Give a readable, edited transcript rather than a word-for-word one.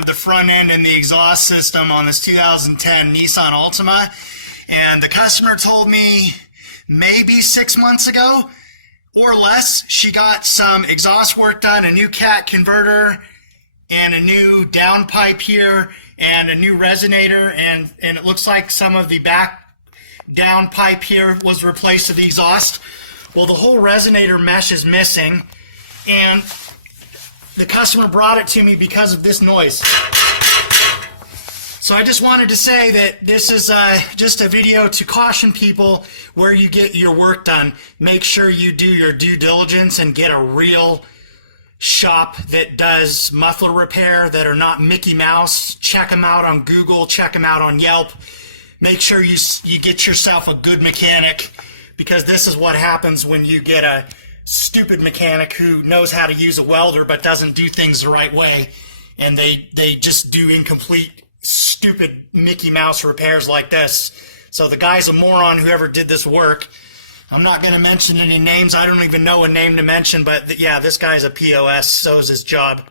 of the front end and the exhaust system on this 2010 Nissan Altima. And the customer told me maybe 6 months ago or less, she got some exhaust work done, a new cat converter and a new downpipe here and a new resonator, and it looks like some of the back downpipe here was replaced to the exhaust. Well, the whole resonator mesh is missing, and the customer brought it to me because of this noise. So I just wanted to say that this is just a video to caution people where you get your work done. Make sure you do your due diligence and get a real shop that does muffler repair that are not Mickey Mouse. Check them out on Google, check them out on Yelp. Make sure you get yourself a good mechanic, because this is what happens when you get a stupid mechanic who knows how to use a welder but doesn't do things the right way, and they just do incomplete, stupid Mickey Mouse repairs like this. So the guy's a moron, whoever did this work. I'm not going to mention any names. I don't even know a name to mention, but yeah, this guy's a POS, so is his job.